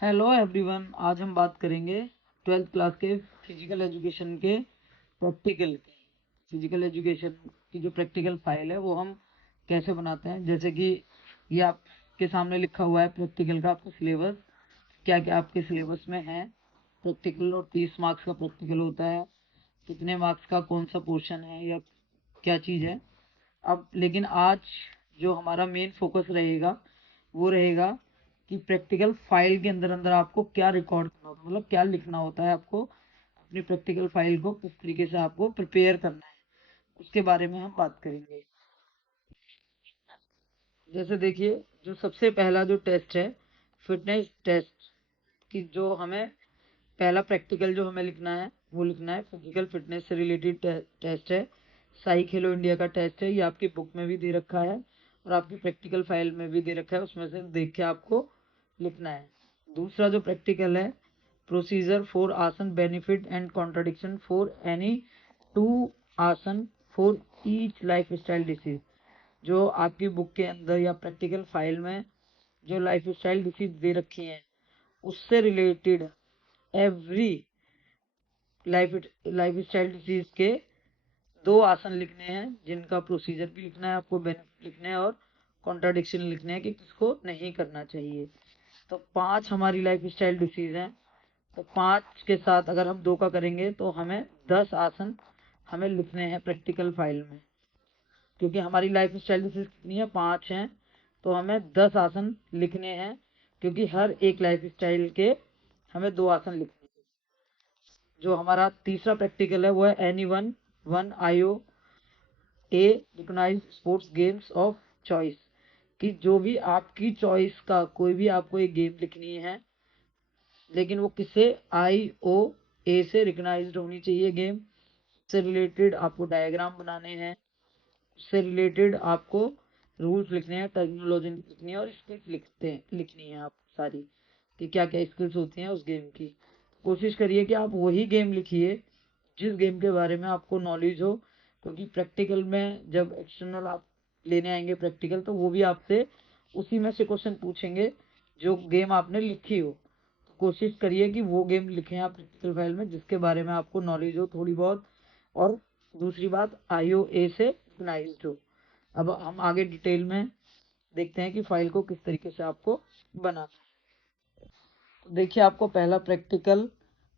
Hello everyone, आज हम बात करेंगे 12th क्लास के फिजिकल एजुकेशन के प्रैक्टिकल फिजिकल एजुकेशन की जो प्रैक्टिकल फाइल है वो हम कैसे बनाते हैं। जैसे कि ये आपके सामने लिखा हुआ है प्रैक्टिकल का आपका सिलेबस, क्या क्या आपके सिलेबस में है प्रैक्टिकल। और 30 मार्क्स का प्रैक्टिकल होता है, कितने मार्क्स का कौन सा पोर्शन है या क्या चीज़ है। अब लेकिन आज जो हमारा मेन फोकस रहेगा वो रहेगा कि प्रैक्टिकल फाइल के अंदर अंदर आपको क्या रिकॉर्ड करना होता है, मतलब क्या लिखना होता है आपको अपनी प्रैक्टिकल फाइल को किस तरीके से आपको प्रिपेयर करना है, उसके बारे में हम बात करेंगे। जैसे देखिए, जो सबसे पहला जो टेस्ट है फिटनेस टेस्ट की, जो हमें पहला प्रैक्टिकल जो हमें लिखना है वो लिखना है फिजिकल फिटनेस से रिलेटेड टेस्ट है। साई खेलो इंडिया का टेस्ट है, ये आपकी बुक में भी दे रखा है और आपकी प्रैक्टिकल फाइल में भी दे रखा है, उसमें से देख के आपको लिखना है। दूसरा जो प्रैक्टिकल है procedure for asana benefit and contradiction for any two asana for each lifestyle disease. जो आपकी बुक के अंदर या प्रैक्टिकल फाइल में जो लाइफ स्टाइल डिसीज दे रखी हैं उससे related every life style disease के 2 आसन लिखने हैं, जिनका प्रोसीजर भी लिखना है आपको, बेनिफिट लिखने हैं और कॉन्ट्राडिक्शन लिखने हैं कि किसको नहीं करना चाहिए। तो 5 हमारी लाइफ स्टाइल डिसीज हैं, तो 5 के साथ अगर हम 2 का करेंगे तो हमें 10 आसन हमें लिखने हैं प्रैक्टिकल फाइल में। क्योंकि हमारी लाइफ स्टाइल डिसीज कितनी है, 5 हैं, तो हमें 10 आसन लिखने हैं, क्योंकि हर एक लाइफ स्टाइल के हमें 2 आसन लिखने हैं। जो हमारा तीसरा प्रैक्टिकल है वो है any one IO A recognize sports games of choice, कि जो भी आपकी चॉइस का कोई भी आपको एक गेम लिखनी है, लेकिन वो किससे, IOA से रिकॉग्नाइज्ड होनी चाहिए गेम। से रिलेटेड आपको डायग्राम बनाने हैं, उससे रिलेटेड आपको रूल्स लिखने हैं, टर्मिनोलॉजी लिखनी है और स्किल्स लिखनी है आप सारी, कि क्या क्या स्किल्स होती हैं उस गेम की। कोशिश करिए कि आप वही गेम लिखिए जिस गेम के बारे में आपको नॉलेज हो, क्योंकि प्रैक्टिकल में जब एक्सटर्नल आप लेने आएंगे प्रैक्टिकल, तो वो भी आपसे उसी में से क्वेश्चन पूछेंगे जो गेम आपने लिखी हो। तो कोशिश करिए कि वो गेम लिखें आप प्रैक्टिकल फाइल में जिसके बारे में आपको नॉलेज हो थोड़ी बहुत, और दूसरी बात IOA से रिकॉग्नाइज्ड हो। अब हम आगे डिटेल में देखते हैं कि फाइल को किस तरीके से आपको बनाना है। तो देखिए, आपको पहला प्रैक्टिकल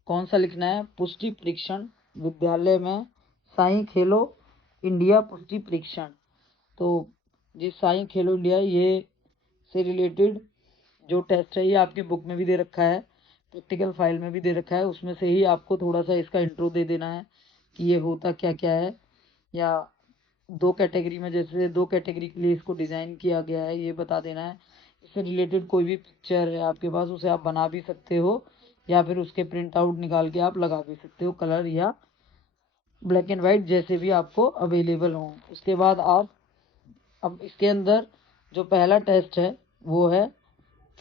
कौन सा लिखना है, पुष्टि परीक्षण विद्यालय में साई खेलो इंडिया पुष्टि परीक्षण। तो ये साई खेलो इंडिया ये से रिलेटेड जो टेस्ट है ये आपकी बुक में भी दे रखा है, प्रैक्टिकल फाइल में भी दे रखा है, उसमें से ही आपको थोड़ा सा इसका इंट्रो दे देना है कि ये होता क्या क्या है। या 2 कैटेगरी में, जैसे 2 कैटेगरी के लिए इसको डिज़ाइन किया गया है, ये बता देना है। इससे रिलेटेड कोई भी पिक्चर है आपके पास उसे आप बना भी सकते हो, या फिर उसके प्रिंट आउट निकाल के आप लगा भी सकते हो, कलर या ब्लैक एंड वाइट जैसे भी आपको अवेलेबल हो। उसके बाद आप, अब इसके अंदर जो पहला टेस्ट है वो है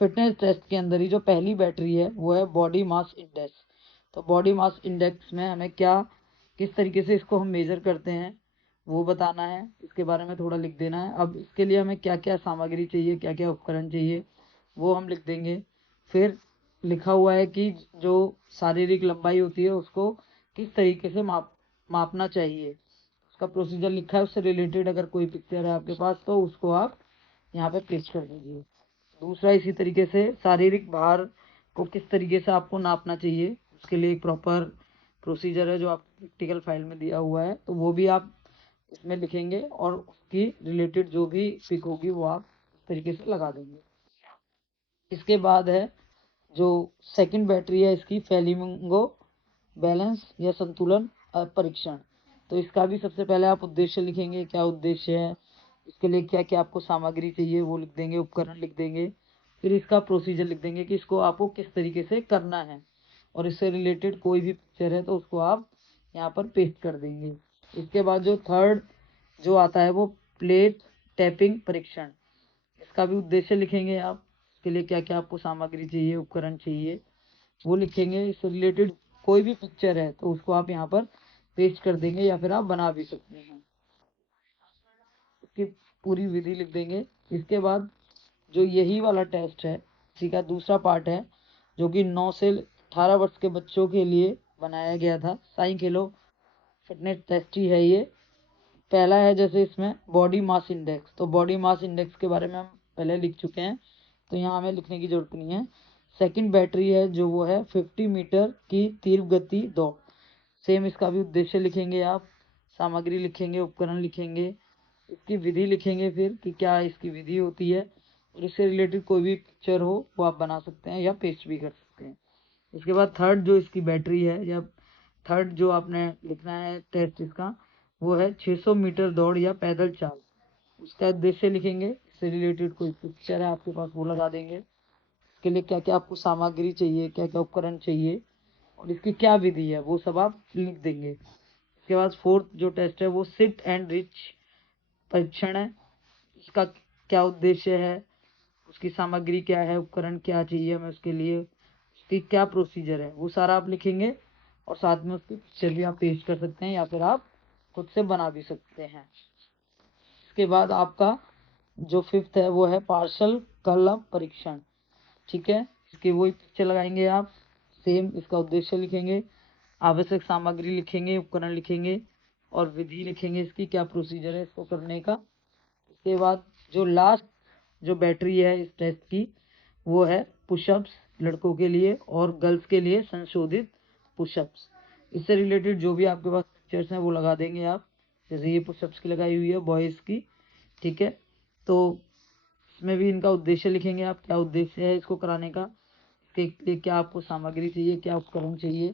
फिटनेस टेस्ट के अंदर ही जो पहली बैटरी है वो है बॉडी मास इंडेक्स। तो बॉडी मास इंडेक्स में हमें क्या, किस तरीके से इसको हम मेजर करते हैं वो बताना है, इसके बारे में थोड़ा लिख देना है। अब इसके लिए हमें क्या क्या सामग्री चाहिए, क्या क्या उपकरण चाहिए, वो हम लिख देंगे। फिर लिखा हुआ है कि जो शारीरिक लंबाई होती है उसको किस तरीके से मापना चाहिए, उसका प्रोसीजर लिखा है। उससे रिलेटेड अगर कोई पिक्चर है आपके पास तो उसको आप यहाँ पे पेस्ट कर दीजिए। दूसरा, इसी तरीके से शारीरिक भार को किस तरीके से आपको नापना चाहिए, उसके लिए एक प्रॉपर प्रोसीजर है जो आप प्रैक्टिकल फाइल में दिया हुआ है, तो वो भी आप इसमें लिखेंगे और उसकी रिलेटेड जो भी पिक होगी वो आप इस तरीके से लगा देंगे। इसके बाद है जो सेकंड बैटरी है इसकी, फेलिमिंगो बैलेंस या संतुलन परीक्षण। तो इसका भी सबसे पहले आप उद्देश्य लिखेंगे, क्या उद्देश्य है, इसके लिए क्या क्या आपको सामग्री चाहिए वो लिख देंगे, उपकरण लिख देंगे। फिर इसका प्रोसीजर लिख देंगे कि इसको आपको किस तरीके से करना है, और इससे रिलेटेड कोई भी पिक्चर है तो उसको आप यहाँ पर पेस्ट कर देंगे। इसके बाद जो थर्ड जो आता है वो प्लेट टैपिंग परीक्षण, इसका भी उद्देश्य लिखेंगे आप, इसके लिए क्या क्या आपको सामग्री चाहिए, उपकरण चाहिए वो लिखेंगे। इससे रिलेटेड कोई भी पिक्चर है तो उसको आप यहाँ पर पेस्ट कर देंगे या फिर आप बना भी सकते हैं, इसकी पूरी विधि लिख देंगे। इसके बाद जो यही वाला टेस्ट है, इसी का दूसरा पार्ट है जो कि 9 से 18 वर्ष के बच्चों के लिए बनाया गया था। साई खेलो फिटनेस टेस्ट ही है ये। पहला है जैसे इसमें बॉडी मास इंडेक्स, तो बॉडी मास इंडेक्स के बारे में हम पहले लिख चुके हैं, तो यहाँ हमें लिखने की जरूरत नहीं है। सेकंड बैटरी है जो वो है 50 मीटर की तीव्र गति दौड़। सेम इसका भी उद्देश्य लिखेंगे आप, सामग्री लिखेंगे, उपकरण लिखेंगे, इसकी विधि लिखेंगे फिर कि क्या इसकी विधि होती है, और इससे रिलेटेड कोई भी पिक्चर हो वो आप बना सकते हैं या पेस्ट भी कर सकते हैं। इसके बाद थर्ड जो इसकी बैटरी है या थर्ड जो आपने लिखना है टेस्ट इसका, वो है 600 मीटर दौड़ या पैदल चाल। उसका उद्देश्य लिखेंगे, इससे रिलेटेड कोई पिक्चर है आपके पास वो लगा देंगे, इसके लिए क्या क्या आपको सामग्री चाहिए, क्या क्या उपकरण चाहिए और इसकी क्या विधि है वो सब आप लिख देंगे। इसके बाद फोर्थ जो टेस्ट है वो सिट एंड रिच परीक्षण है। इसका क्या उद्देश्य है, उसकी सामग्री क्या है, उपकरण क्या चाहिए हमें उसके लिए, उसकी क्या प्रोसीजर है, वो सारा आप लिखेंगे और साथ में उसकी पिक्चर भी आप पेस्ट कर सकते हैं या फिर आप खुद से बना भी सकते हैं। इसके बाद आपका जो फिफ्थ है वो है पार्सल कलम परीक्षण। ठीक है, इसकी वही पिक्चर लगाएंगे आप, सेम इसका उद्देश्य लिखेंगे, आवश्यक सामग्री लिखेंगे, उपकरण लिखेंगे और विधि लिखेंगे, इसकी क्या प्रोसीजर है इसको करने का। इसके बाद जो लास्ट जो बैटरी है इस टेस्ट की वो है पुशअप्स, लड़कों के लिए और गर्ल्स के लिए संशोधित पुशअप्स। इससे रिलेटेड जो भी आपके पास पिक्चर्स हैं वो लगा देंगे आप, जैसे ये पुशअप्स की लगाई हुई है बॉयज़ की। ठीक है, तो इसमें भी इनका उद्देश्य लिखेंगे आप, क्या उद्देश्य है इसको कराने का, इसके लिए क्या आपको सामग्री चाहिए, क्या उपकरण चाहिए,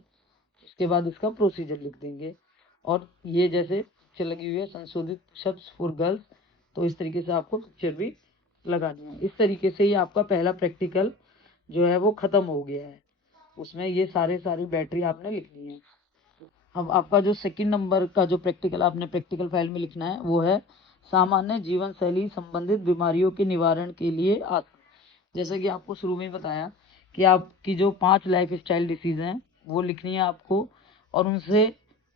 उसके बाद इसका प्रोसीजर लिख देंगे। और ये जैसे पिक्चर लगी हुई है संशोधित पुशअप्स फॉर गर्ल्स, तो इस तरीके से आपको पिक्चर भी लगानी है। इस तरीके से ही आपका पहला प्रैक्टिकल जो है वो खत्म हो गया है, उसमें ये सारी बैटरी आपने लिखनी है। अब आपका जो सेकंड नंबर का जो प्रैक्टिकल आपने प्रैक्टिकल फाइल में लिखना है वो है सामान्य जीवन शैली संबंधित बीमारियों के निवारण के लिए आसन। जैसा कि आपको शुरू में बताया कि आपकी जो 5 लाइफ स्टाइल डिसीज हैं वो लिखनी है आपको, और उनसे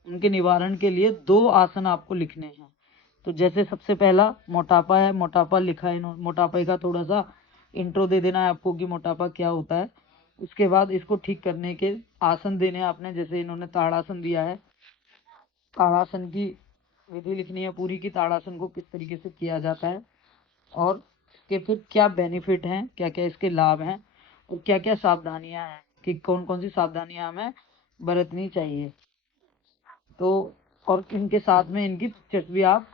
उनके निवारण के लिए 2 आसन आपको लिखने हैं। तो जैसे सबसे पहला मोटापा है, मोटापा लिखा है, मोटापे का थोड़ा सा इंट्रो दे देना है आपको कि मोटापा क्या होता है। उसके बाद इसको ठीक करने के आसन देने हैं आपने, जैसे इन्होंने ताड़ासन दिया है, ताड़ासन की विधि लिखनी है पूरी की, ताड़ासन को किस तरीके से किया जाता है और इसके फिर क्या बेनिफिट हैं, क्या क्या इसके लाभ हैं और क्या क्या सावधानियां हैं कि कौन कौन सी सावधानियां हमें बरतनी चाहिए। तो और इनके साथ में इनकी पिक्चर्स भी आप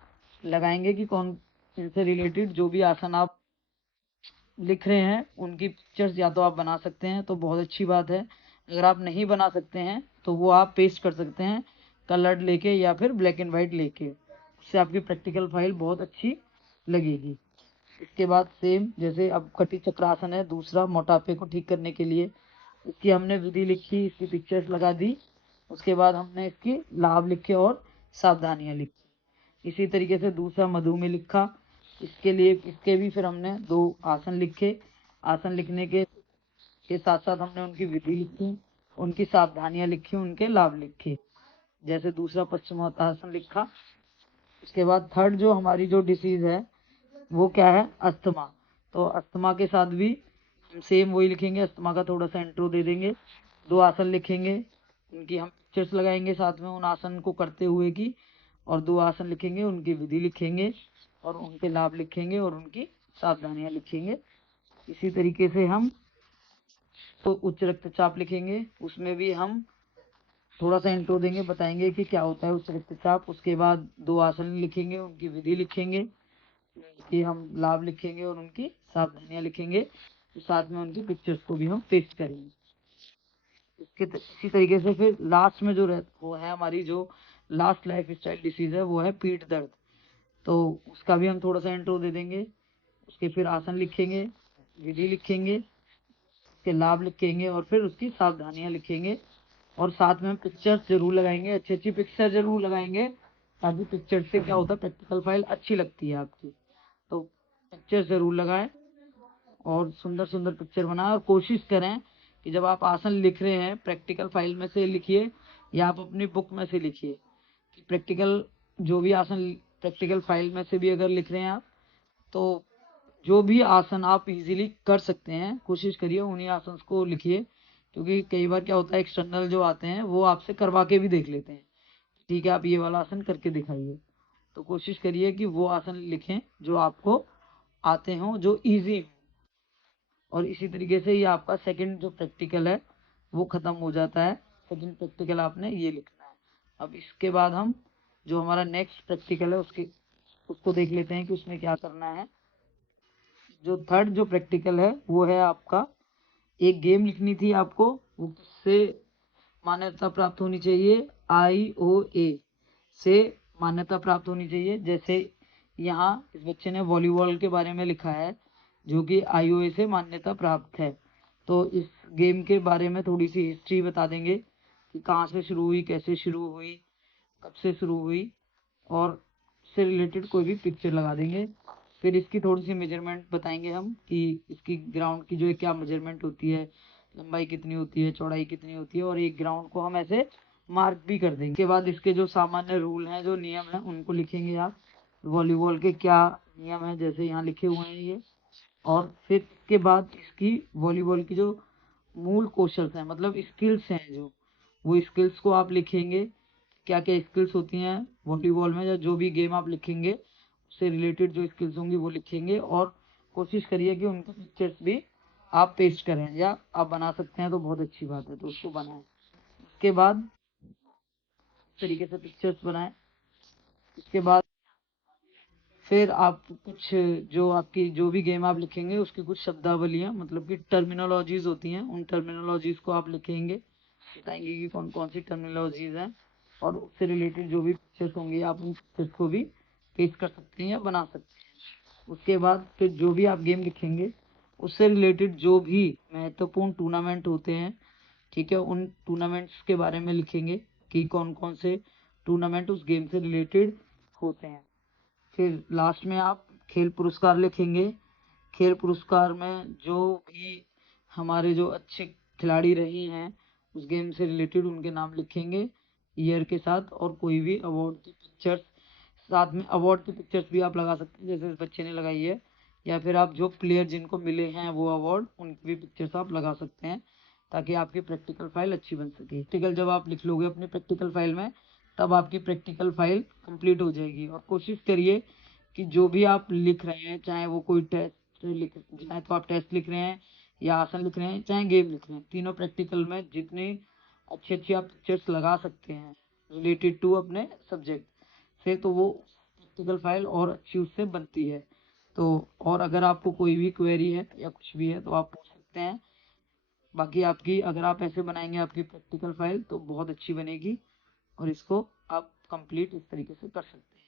लगाएंगे कि कौन इनसे रिलेटेड जो भी आसन आप लिख रहे हैं उनकी पिक्चर्स या तो आप बना सकते हैं तो बहुत अच्छी बात है, अगर आप नहीं बना सकते हैं तो वो आप पेस्ट कर सकते हैं कलर्ड लेके या फिर ब्लैक एंड वाइट लेके, उससे आपकी प्रैक्टिकल फाइल बहुत अच्छी लगेगी। इसके बाद सेम जैसे अब कटी चक्रासन है दूसरा मोटापे को ठीक करने के लिए, इसकी हमने विधि लिखी, इसकी पिक्चर्स लगा दी, उसके बाद हमने इसकी लाभ लिखे और सावधानियां लिखी। इसी तरीके से दूसरा मधुमेह लिखा, इसके लिए इसके भी फिर हमने 2 आसन लिखे, आसन लिखने के साथ साथ हमने उनकी विधि लिखी, उनकी सावधानियां लिखी, उनके लाभ लिखे। जैसे दूसरा पश्चिमोत्तासन लिखा। उसके बाद थर्ड जो हमारी जो डिसीज है वो क्या है, अस्थमा। तो अस्थमा के साथ भी हम सेम वही लिखेंगे, अस्थमा का थोड़ा सा इंट्रो दे देंगे, 2 आसन लिखेंगे, उनकी हम पिक्चर्स लगाएंगे साथ में उन आसन को करते हुए की, और 2 आसन लिखेंगे, उनकी विधि लिखेंगे और उनके लाभ लिखेंगे और उनकी सावधानियां लिखेंगे। इसी तरीके से हम तो उच्च रक्तचाप लिखेंगे, उसमें भी हम थोड़ा सा इंट्रो देंगे, बताएंगे कि क्या होता है उच्च रक्तचाप। उसके बाद 2 आसन लिखेंगे, उनकी विधि लिखेंगे, कि हम लाभ लिखेंगे और उनकी सावधानियां लिखेंगे, तो साथ में उनकी पिक्चर्स को भी हम पेस्ट करेंगे। इसी तरीके से फिर लास्ट में जो वो है हमारी जो लास्ट लाइफ स्टाइल डिसीज है वो है पीठ दर्द, तो उसका भी हम थोड़ा सा इंट्रो दे देंगे, उसके फिर आसन लिखेंगे, विधि लिखेंगे, उसके लाभ लिखेंगे और फिर उसकी सावधानियां लिखेंगे, और साथ में हम पिक्चर्स जरूर लगाएंगे, अच्छी अच्छी पिक्चर जरूर लगाएंगे, ताकि पिक्चर से क्या होता है प्रैक्टिकल फाइल अच्छी लगती है आपकी। तो पिक्चर जरूर लगाएं और सुंदर सुंदर पिक्चर बनाएं, और कोशिश करें कि जब आप आसन लिख रहे हैं प्रैक्टिकल फाइल में से लिखिए या आप अपनी बुक में से लिखिए, कि प्रैक्टिकल जो भी आसन प्रैक्टिकल फाइल में से भी अगर लिख रहे हैं आप, तो जो भी आसन आप इजीली कर सकते हैं कोशिश करिए उन्हीं आसन को लिखिए, क्योंकि कई बार क्या होता है, एक्सटर्नल जो आते हैं वो आपसे करवा के भी देख लेते हैं, ठीक है आप ये वाला आसन करके दिखाइए। तो कोशिश करिए कि वो आसन लिखें जो आपको आते हों, जो इजी हो। और इसी तरीके से ये आपका सेकंड जो प्रैक्टिकल है वो खत्म हो जाता है। सेकंड प्रैक्टिकल आपने ये लिखना है। अब इसके बाद हम जो हमारा नेक्स्ट प्रैक्टिकल है उसको देख लेते हैं कि उसमें क्या करना है। जो थर्ड जो प्रैक्टिकल है वो है आपका, एक गेम लिखनी थी आपको, वो किससे मान्यता प्राप्त होनी चाहिए, IOA से मान्यता प्राप्त होनी चाहिए। जैसे यहाँ इस बच्चे ने वॉलीबॉल के बारे में लिखा है जो कि IOA से मान्यता प्राप्त है। तो इस गेम के बारे में थोड़ी सी हिस्ट्री बता देंगे कि कहाँ से शुरू हुई, कैसे शुरू हुई, कब से शुरू हुई, और उससे रिलेटेड कोई भी पिक्चर लगा देंगे। फिर इसकी थोड़ी सी मेजरमेंट बताएंगे हम कि इसकी ग्राउंड की जो है क्या मेजरमेंट होती है, लंबाई कितनी होती है, चौड़ाई कितनी होती है, और एक ग्राउंड को हम ऐसे मार्क भी कर देंगे। इसके बाद इसके जो सामान्य रूल हैं, जो नियम हैं, उनको लिखेंगे आप। वॉलीबॉल के क्या नियम हैं, जैसे यहाँ लिखे हुए हैं ये। और फिर इसके बाद इसकी वॉलीबॉल की जो मूल कौशल हैं, मतलब स्किल्स हैं, जो वो स्किल्स को आप लिखेंगे। क्या क्या स्किल्स होती हैं वॉलीबॉल में, या जो भी गेम आप लिखेंगे उससे रिलेटेड जो स्किल्स होंगी वो लिखेंगे। और कोशिश करिए कि उनकी पिक्चर्स भी आप पेस्ट करें, या आप बना सकते हैं तो बहुत अच्छी बात है, तो उसको बनाएं। उसके बाद इस तरीके से पिक्चर्स बनाएं। इसके बाद फिर आप कुछ, जो आपकी जो भी गेम आप लिखेंगे उसकी कुछ शब्दावलियां, मतलब कि टर्मिनोलॉजीज होती हैं, उन टर्मिनोलॉजीज को आप लिखेंगे, बताएंगे कि कौन कौन सी टर्मिनोलॉजीज हैं। और उससे रिलेटेड जो भी पिक्चर्स होंगी आप उन पिक्चर्स को भी पेस्ट कर सकते हैं या बना सकते हैं। उसके बाद फिर जो भी आप गेम लिखेंगे उससे रिलेटेड जो भी महत्वपूर्ण टूर्नामेंट होते हैं, ठीक है, उन टूर्नामेंट्स के बारे में लिखेंगे कि कौन कौन से टूर्नामेंट उस गेम से रिलेटेड होते हैं। फिर लास्ट में आप खेल पुरस्कार लिखेंगे। खेल पुरस्कार में जो भी हमारे जो अच्छे खिलाड़ी रहे हैं उस गेम से रिलेटेड उनके नाम लिखेंगे ईयर के साथ, और कोई भी अवार्ड की पिक्चर्स साथ में, अवार्ड की पिक्चर्स भी आप लगा सकते हैं जैसे इस बच्चे ने लगाई है, या फिर आप जो प्लेयर जिनको मिले हैं वो अवार्ड, उनकी भी पिक्चर्स आप लगा सकते हैं, ताकि आपकी प्रैक्टिकल फाइल अच्छी बन सके। प्रैक्टिकल जब आप लिख लोगे अपनी प्रैक्टिकल फाइल में, तब आपकी प्रैक्टिकल फाइल कंप्लीट हो जाएगी। और कोशिश करिए कि जो भी आप लिख रहे हैं, चाहे वो कोई टेस्ट लिख, चाहे तो आप टेस्ट लिख रहे हैं या आसन लिख रहे हैं, चाहे गेम लिख रहे हैं, तीनों प्रैक्टिकल में जितनी अच्छी अच्छी आप पिक्चर्स लगा सकते हैं रिलेटेड टू अपने सब्जेक्ट से, तो वो प्रैक्टिकल फाइल और अच्छी उससे बनती है। तो और अगर आपको कोई भी क्वेरी है या कुछ भी है तो आप पूछ सकते हैं। बाकी आपकी, अगर आप ऐसे बनाएंगे आपकी प्रैक्टिकल फाइल तो बहुत अच्छी बनेगी, और इसको आप कंप्लीट इस तरीके से कर सकते हैं।